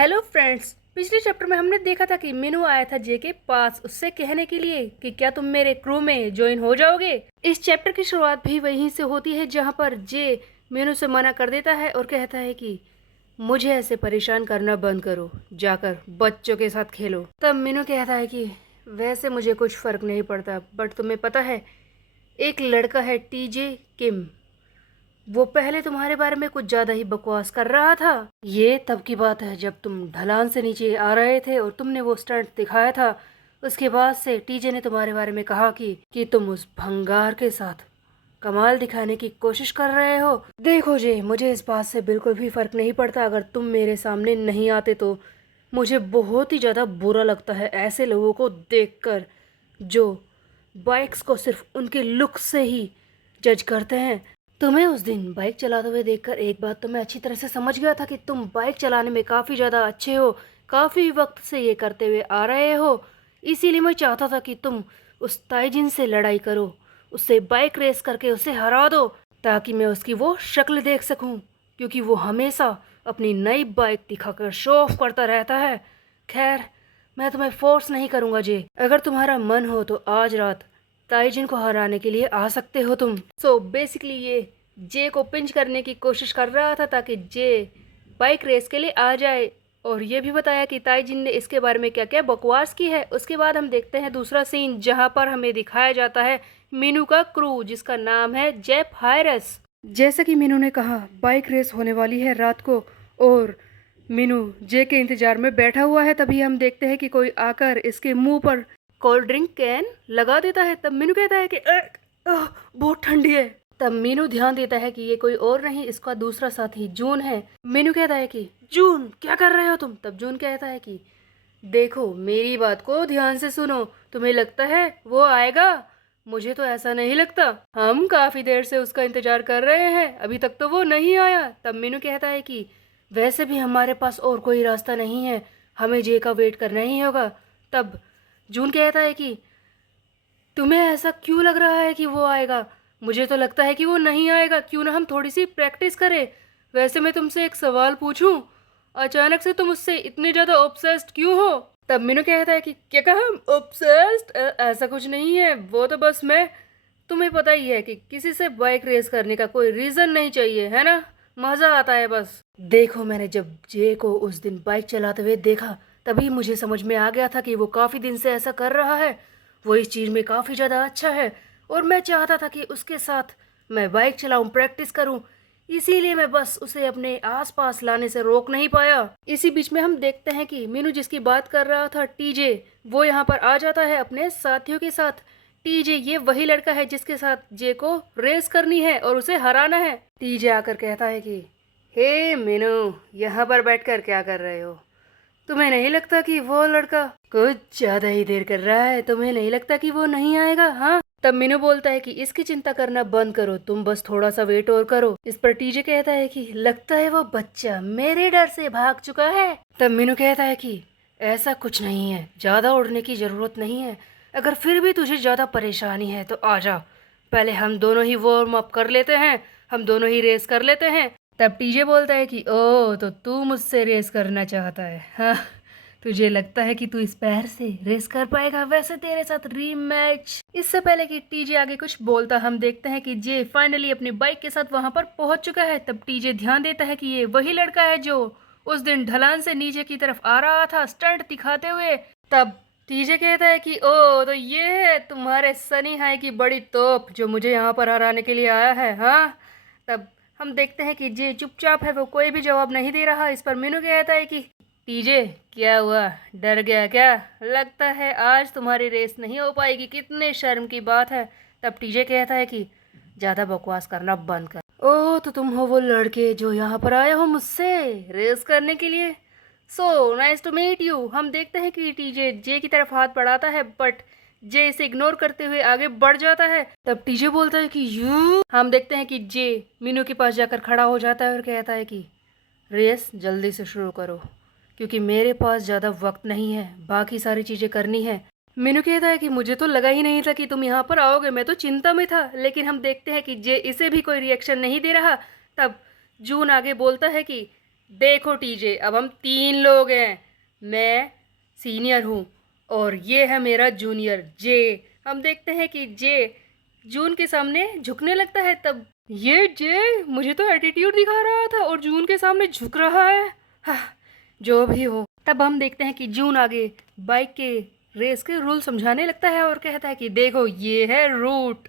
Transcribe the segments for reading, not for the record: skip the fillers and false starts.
Hello friends. पिछले chapter में हमने देखा था कि मीनू आया था जे के पास उससे कहने के लिए कि क्या तुम मेरे क्रू में ज्वाइन हो जाओगे। इस चैप्टर की शुरुआत भी वहीं से होती है जहां पर जे मीनू से मना कर देता है और कहता है कि मुझे ऐसे परेशान करना बंद करो, जाकर बच्चों के साथ खेलो। तब मीनू कहता है कि वैसे मुझे कुछ फर्क नहीं पड़ता, बट तुम्हें पता है एक लड़का है टीजे किम, वो पहले तुम्हारे बारे में कुछ ज्यादा ही बकवास कर रहा था। ये तब की बात है जब तुम ढलान से नीचे आ रहे थे और तुमने वो स्टंट दिखाया था। उसके बाद से टीजे ने तुम्हारे बारे में कहा कि तुम उस भंगार के साथ कमाल दिखाने की कोशिश कर रहे हो। देखो जे, मुझे इस बात से बिल्कुल भी फर्क नहीं पड़ता अगर तुम मेरे सामने नहीं आते तो। मुझे बहुत ही ज़्यादा बुरा लगता है ऐसे लोगों को देखकर जो बाइक्स को सिर्फ उनके लुक से ही जज करते हैं। तुम्हें उस दिन बाइक चलाते हुए देखकर एक बात तो मैं अच्छी तरह से समझ गया था कि तुम बाइक चलाने में काफ़ी ज़्यादा अच्छे हो, काफ़ी वक्त से ये करते हुए आ रहे हो। इसीलिए मैं चाहता था कि तुम उस ताइजिन से लड़ाई करो, उससे बाइक रेस करके उसे हरा दो, ताकि मैं उसकी वो शक्ल देख सकूं, क्योंकि वो हमेशा अपनी नई बाइक दिखाकर शो ऑफ करता रहता है। खैर, मैं तुम्हें फोर्स नहीं करूंगा जे, अगर तुम्हारा मन हो तो आज रात ताइजिन को हराने के लिए आ सकते हो तुम। सो बेसिकली ये जे को पिंच करने की कोशिश कर रहा था ताकि जे बाइक रेस के लिए आ जाए, और ये भी बताया कि ताइजिन ने इसके बारे में क्या क्या बकवास की है। उसके बाद हम देखते हैं दूसरा सीन जहां पर हमें दिखाया जाता है मीनू का क्रू जिसका नाम है जेफ हायरस। जैसा कि मीनू ने कहा बाइक रेस होने वाली है रात को और मीनू जे के इंतजार में बैठा हुआ है। तभी हम देखते हैं कि कोई आकर इसके मुंह पर कोल्ड ड्रिंक कैन लगा देता है। तब मीनू कहता है कि बहुत ठंडी है। तब मीनू ध्यान देता है कि ये कोई और नहीं, इसका दूसरा साथी जून है। मीनू कहता है कि जून क्या कर रहे हो तुम। तब जून कहता है कि देखो मेरी बात को ध्यान से सुनो, तुम्हें लगता है वो आएगा? मुझे तो ऐसा नहीं लगता, हम काफी देर से उसका इंतजार कर रहे हैं, अभी तक तो वो नहीं आया। तब मीनू कहता है कि वैसे भी हमारे पास और कोई रास्ता नहीं है, हमें जे का वेट करना ही होगा। तब जून कहता है कि तुम्हें ऐसा क्यों लग रहा है कि वो आएगा? मुझे तो लगता है कि वो नहीं आएगा, क्यों ना हम थोड़ी सी प्रैक्टिस करें। वैसे मैं तुमसे एक सवाल पूछूं, अचानक से तुम उससे इतने ज़्यादा ऑब्सेस्ड क्यों हो? तब मीनू कहता है कि क्या कहा, ऑब्सेस्ड? ऐसा कुछ नहीं है, वो तो बस मैं, तुम्हें पता ही है कि किसी से बाइक रेस करने का कोई रीज़न नहीं चाहिए, है ना? मज़ा आता है बस। देखो मैंने जब जे को उस दिन बाइक चलाते हुए देखा तभी मुझे समझ में आ गया था कि वो काफ़ी दिन से ऐसा कर रहा है, वो इस चीज़ में काफ़ी ज़्यादा अच्छा है और मैं चाहता था कि उसके साथ मैं बाइक चलाऊं, प्रैक्टिस करूं। इसीलिए मैं बस उसे अपने आसपास लाने से रोक नहीं पाया। इसी बीच में हम देखते हैं कि मीनू जिसकी बात कर रहा था टीजे, वो यहाँ पर आ जाता है अपने साथियों के साथ। टीजे ये वही लड़का है जिसके साथ जे को रेस करनी है और उसे हराना है। टीजे आकर कहता है कि हे मीनू, यहाँ पर बैठकर क्या कर रहे हो? तुम्हें नहीं लगता कि वो लड़का कुछ ज्यादा ही देर कर रहा है? तुम्हें नहीं लगता कि वो नहीं आएगा? हाँ। तब मीनू बोलता है कि इसकी चिंता करना बंद करो, तुम बस थोड़ा सा वेट और करो। इस पर टीजे कहता है कि लगता है वो बच्चा मेरे डर से भाग चुका है। तब मीनू कहता है कि ऐसा कुछ नहीं है, ज्यादा उड़ने की जरूरत नहीं है, अगर फिर भी तुझे ज्यादा परेशानी है तो आ जा, पहले हम दोनों ही वार्म अप कर लेते हैं, हम दोनों ही रेस कर लेते हैं। तब टीजे बोलता है कि ओ तो तू मुझसे रेस करना चाहता है, हाँ? तुझे लगता है कि तू इस पैर से रेस कर पाएगा? वैसे तेरे साथ रीमैच। इससे पहले कि टीजे आगे कुछ बोलता हम देखते हैं कि जे फाइनली अपनी बाइक के साथ वहां पर पहुंच चुका है। तब टीजे ध्यान देता है कि ये वही लड़का है जो उस दिन ढलान से नीचे की तरफ आ रहा था स्टंट दिखाते हुए। तब टीजे कहता है कि ओ तो ये है तुम्हारे सनी हाई की बड़ी तोप जो मुझे यहाँ पर हराने के लिए आया है, हाँ? तब हम देखते हैं कि जे चुपचाप है, वो कोई भी जवाब नहीं दे रहा। इस पर मीनू कहता है कि टीजे क्या हुआ, डर गया क्या? लगता है आज तुम्हारी रेस नहीं हो पाएगी, कितने शर्म की बात है। तब टीजे कहता है कि ज़्यादा बकवास करना बंद कर। ओह तो तुम हो वो लड़के जो यहाँ पर आए हो मुझसे रेस करने के लिए। So nice to meet you. हम देखते हैं कि टीजे जे की तरफ हाथ बढ़ाता है बट जे इसे इग्नोर करते हुए आगे बढ़ जाता है। तब टीजे बोलता है कि यू। हम देखते हैं कि जे मीनू के पास जाकर खड़ा हो जाता है और कहता है कि रेस जल्दी से शुरू करो, क्योंकि मेरे पास ज़्यादा वक्त नहीं है, बाकी सारी चीज़ें करनी है। मीनू कहता है कि मुझे तो लगा ही नहीं था कि तुम यहाँ पर आओगे, मैं तो चिंता में था। लेकिन हम देखते हैं कि जे इसे भी कोई रिएक्शन नहीं दे रहा। तब जून आगे बोलता है कि देखो टीजे, अब हम 3 लोग हैं। मैं सीनियर हूँ और ये है मेरा जूनियर जे। हम देखते हैं कि जे जून के सामने झुकने लगता है। तब ये जे मुझे तो एटीट्यूड दिखा रहा था और जून के सामने झुक रहा है। हाँ, जो भी हो। तब हम देखते हैं कि जून आगे बाइक के रेस के रूल समझाने लगता है और कहता है कि देखो ये है रूट,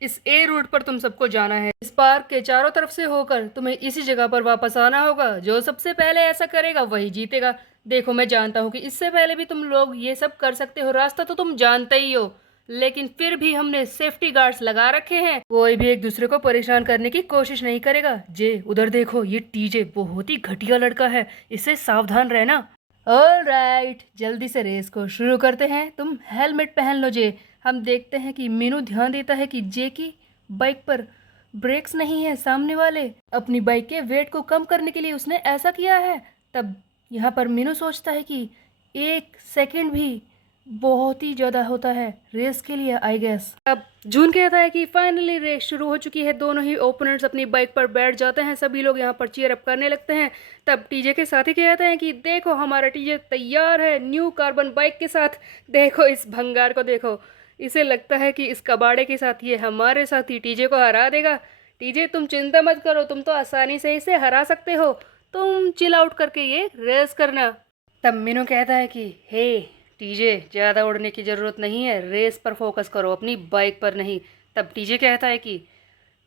इस ए रूट पर तुम सबको जाना है। इस पार्क के चारों तरफ से होकर तुम्हें इसी जगह पर वापस आना होगा। जो सबसे पहले ऐसा करेगा वही जीतेगा। देखो मैं जानता हूँ कि इससे पहले भी तुम लोग ये सब कर सकते हो, रास्ता तो तुम जानते ही हो, लेकिन फिर भी हमने सेफ्टी गार्ड्स लगा रखे हैं। कोई भी एक दूसरे को परेशान करने की कोशिश नहीं करेगा। जे उधर देखो, ये टीजे बहुत ही घटिया लड़का है, इससे सावधान रहना। ऑलराइट, जल्दी से रेस को शुरू करते हैं। तुम हेलमेट पहन लो जे। हम देखते हैं कि मीनू ध्यान देता है कि जे की बाइक पर ब्रेक्स नहीं है। सामने वाले अपनी बाइक के वेट को कम करने के लिए उसने ऐसा किया है। तब यहाँ पर मीनू सोचता है कि 1 सेकंड भी बहुत ही ज़्यादा होता है रेस के लिए, आई गेस। अब जून कहता है कि फाइनली रेस शुरू हो चुकी है। दोनों ही ओपोनेंट्स अपनी बाइक पर बैठ जाते हैं। सभी लोग यहाँ पर चीयर अप करने लगते हैं। तब टीजे के साथी कहते हैं कि देखो हमारा टीजे तैयार है न्यू कार्बन बाइक के साथ। देखो इस भंगार को, देखो, इसे लगता है कि इस कबाड़े के साथ ये हमारे साथ ही टीजे को हरा देगा। टीजे तुम चिंता मत करो, तुम तो आसानी से इसे हरा सकते हो। तुम चिल आउट करके ये रेस करना। तब मीनू कहता है कि हे टीजे, ज़्यादा उड़ने की ज़रूरत नहीं है, रेस पर फोकस करो, अपनी बाइक पर नहीं। तब टीजे कहता है कि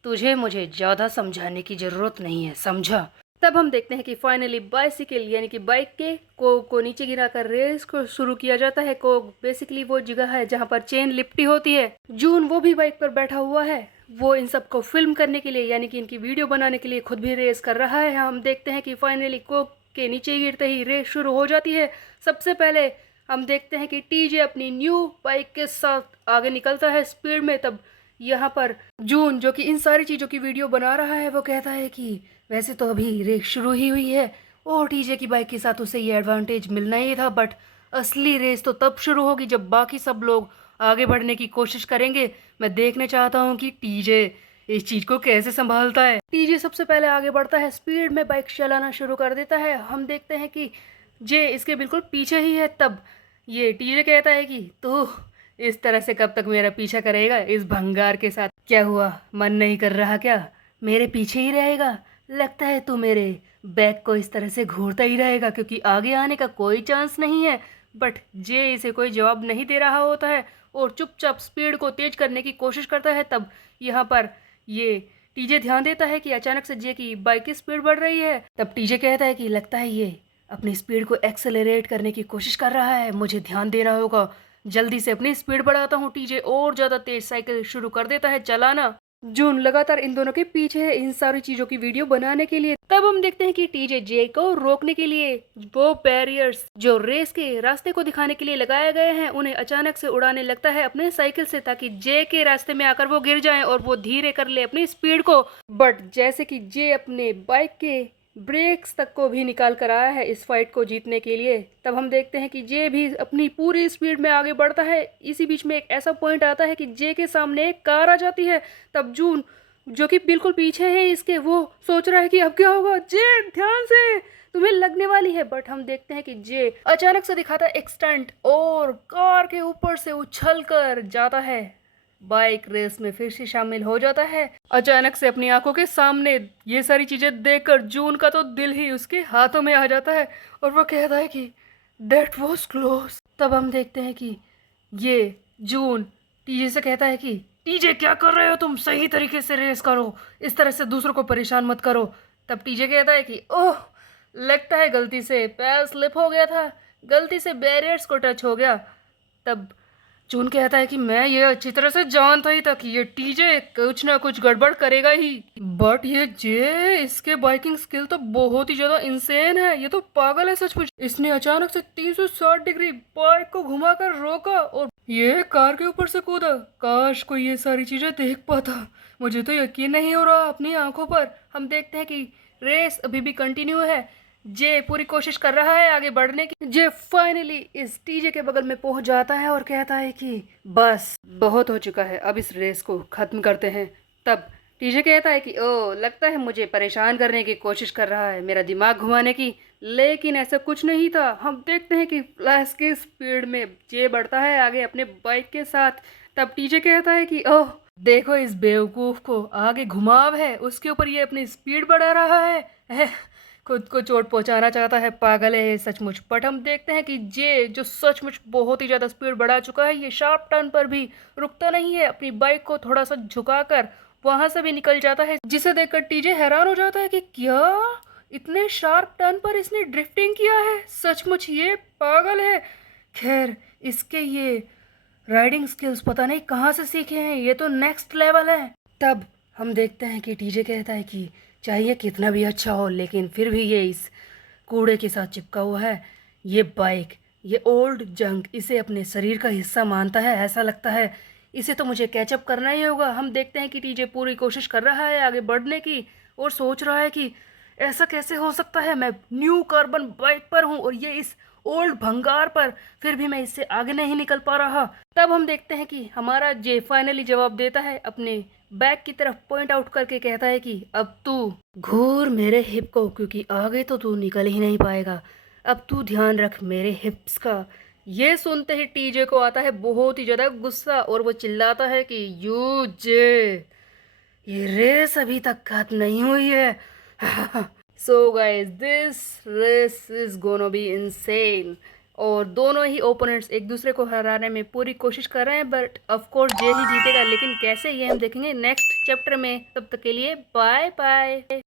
तुझे मुझे ज़्यादा समझाने की ज़रूरत नहीं है, समझा। तब हम देखते हैं कि फाइनली बाइसिकल यानी कि बाइक के कोक को नीचे गिराकर रेस को शुरू किया जाता है। कोक बेसिकली वो जगह है जहाँ पर चेन लिपटी होती है। जून वो भी बाइक पर बैठा हुआ है। वो इन सबको फिल्म करने के लिए यानी कि इनकी वीडियो बनाने के लिए खुद भी रेस कर रहा है। हम देखते हैं कि फाइनली कोक के नीचे गिरते ही रेस शुरू हो जाती है। सबसे पहले हम देखते हैं कि टीजे अपनी न्यू बाइक के साथ आगे निकलता है स्पीड में। तब यहाँ पर जून जो कि इन सारी चीज़ों की वीडियो बना रहा है वो कहता है कि वैसे तो अभी रेस शुरू ही हुई है और टीजे की बाइक के साथ उसे ये एडवांटेज मिलना ही था, बट असली रेस तो तब शुरू होगी जब बाकी सब लोग आगे बढ़ने की कोशिश करेंगे। मैं देखना चाहता हूँ कि टीजे इस चीज़ को कैसे संभालता है। टीजे सबसे पहले आगे बढ़ता है, स्पीड में बाइक चलाना शुरू कर देता है। हम देखते हैं कि जे इसके बिल्कुल पीछे ही है। तब ये टीजे कहता है कि तू इस तरह से कब तक मेरा पीछा करेगा इस भंगार के साथ? क्या हुआ, मन नहीं कर रहा क्या? मेरे पीछे ही रहेगा? लगता है तू मेरे बैग को इस तरह से घूरता ही रहेगा क्योंकि आगे आने का कोई चांस नहीं है। बट जे इसे कोई जवाब नहीं दे रहा होता है और चुपचाप स्पीड को तेज करने की कोशिश करता है। तब यहाँ पर ये टीजे ध्यान देता है कि अचानक से जे की बाइक की स्पीड बढ़ रही है। तब टीजे कहता है कि लगता है ये अपनी स्पीड को एक्सेलरेट करने की कोशिश कर रहा है, मुझे ध्यान देना होगा। जल्दी से अपनी स्पीड बढ़ाता हूँ। टीजे और ज़्यादा तेज साइकिल शुरू कर देता है चलाना। जून लगातार इन दोनों के पीछे है इन सारी चीज़ों की वीडियो बनाने के लिए। तब हम देखते हैं कि टीजे जे को रोकने के लिए वो बैरियर्स जो रेस के रास्ते को दिखाने के लिए लगाए गए हैं उन्हें अचानक से उड़ाने लगता है अपने साइकिल से, ताकि जे के रास्ते में आकर वो गिर जाएं और वो धीरे कर ले अपनी स्पीड को। बट जैसे कि जे अपने बाइक के ब्रेक्स तक को भी निकाल कर आया है इस फाइट को जीतने के लिए, तब हम देखते हैं कि जे भी अपनी पूरी स्पीड में आगे बढ़ता है। इसी बीच में एक ऐसा पॉइंट आता है कि जे के सामने एक कार आ जाती है। तब जून जो कि बिल्कुल पीछे है इसके, वो सोच रहा है कि अब क्या होगा, जे ध्यान से, तुम्हें लगने वाली है। बट हम देखते हैं कि जे अचानक से दिखाता है एक स्टंट और कार के ऊपर से उछल कर जाता है, बाइक रेस में फिर से शामिल हो जाता है। अचानक से अपनी आंखों के सामने ये सारी चीजें देखकर जून का तो दिल ही उसके हाथों में आ जाता है और वो कहता है कि दैट वाज क्लोज। तब हम देखते हैं कि ये जून टीजे से कहता है कि टीजे क्या कर रहे हो तुम, सही तरीके से रेस करो, इस तरह से दूसरों को परेशान मत करो। तब टीजे कहता है कि ओह, लगता है गलती से पैर स्लिप हो गया था, गलती से बैरियर्स को टच हो गया। तब जून कहता है कि मैं ये अच्छी तरह से जानता ही था कि ये टीजे कुछ ना कुछ गड़बड़ करेगा ही, बट ये जे इसके बाइकिंग स्किल तो बहुत ही ज्यादा इंसेन है, ये तो पागल है सचमुच। इसने अचानक से 360 डिग्री बाइक को घुमाकर रोका और ये कार के ऊपर से कूदा। काश कोई ये सारी चीजें देख पाता, मुझे तो यकीन नहीं हो रहा अपनी आंखों पर। हम देखते हैं कि रेस अभी भी कंटिन्यू है। जे पूरी कोशिश कर रहा है आगे बढ़ने की। जे फाइनली इस टीजे के बगल में पहुंच जाता है और कहता है कि बस बहुत हो चुका है, अब इस रेस को खत्म करते हैं। तब टीजे कहता है कि ओ लगता है मुझे परेशान करने की कोशिश कर रहा है, मेरा दिमाग घुमाने की। लेकिन ऐसा कुछ नहीं था। हम देखते हैं कि फ्लैश की स्पीड में जे बढ़ता है आगे अपने बाइक के साथ। तब टीजे कहता है कि ओह देखो इस बेवकूफ को, आगे घुमाव है उसके ऊपर ये अपनी स्पीड बढ़ा रहा है। एह, खुद को चोट पहुंचाना चाहता है, पागल है ये सचमुच। बट हम देखते हैं कि जे जो सचमुच बहुत ही ज़्यादा स्पीड बढ़ा चुका है, ये शार्प टर्न पर भी रुकता नहीं है, अपनी बाइक को थोड़ा सा झुकाकर वहां से भी निकल जाता है, जिसे देखकर टीजे हैरान हो जाता है कि क्या इतने शार्प टर्न पर इसने ड्रिफ्टिंग किया है, सचमुच ये पागल है। खैर इसके ये राइडिंग स्किल्स पता नहीं कहाँ से सीखे हैं, ये तो नेक्स्ट लेवल है। तब हम देखते हैं कि टीजे कहता है कि चाहिए कितना भी अच्छा हो लेकिन फिर भी ये इस कूड़े के साथ चिपका हुआ है। ये बाइक, ये ओल्ड जंक इसे अपने शरीर का हिस्सा मानता है, ऐसा लगता है इसे तो मुझे कैचअप करना ही होगा। हम देखते हैं कि टीजे पूरी कोशिश कर रहा है आगे बढ़ने की और सोच रहा है कि ऐसा कैसे हो सकता है, मैं न्यू कार्बन बाइक पर हूँ और ये इस ओल्ड भंगार पर, फिर भी मैं इससे आगे नहीं निकल पा रहा। तब हम देखते हैं कि हमारा जे फाइनली जवाब देता है, अपने बैक की तरफ पॉइंट आउट करके कहता है कि अब तू घूर मेरे हिप को, क्योंकि आगे तो तू निकल ही नहीं पाएगा। अब तू ध्यान रख मेरे हिप्स का। ये सुनते ही टीजे को आता है बहुत ही ज्यादा गुस्सा और वो चिल्लाता है कि यू जे, ये रेस अभी तक खत्म नहीं हुई है। So guys this race is gonna be insane. और दोनों ही ओपोनेंट्स एक दूसरे को हराने में पूरी कोशिश कर रहे हैं, बट ऑफ कोर्स जे ही जीतेगा। लेकिन कैसे, ये हम देखेंगे नेक्स्ट चैप्टर में। तब तक के लिए बाय बाय।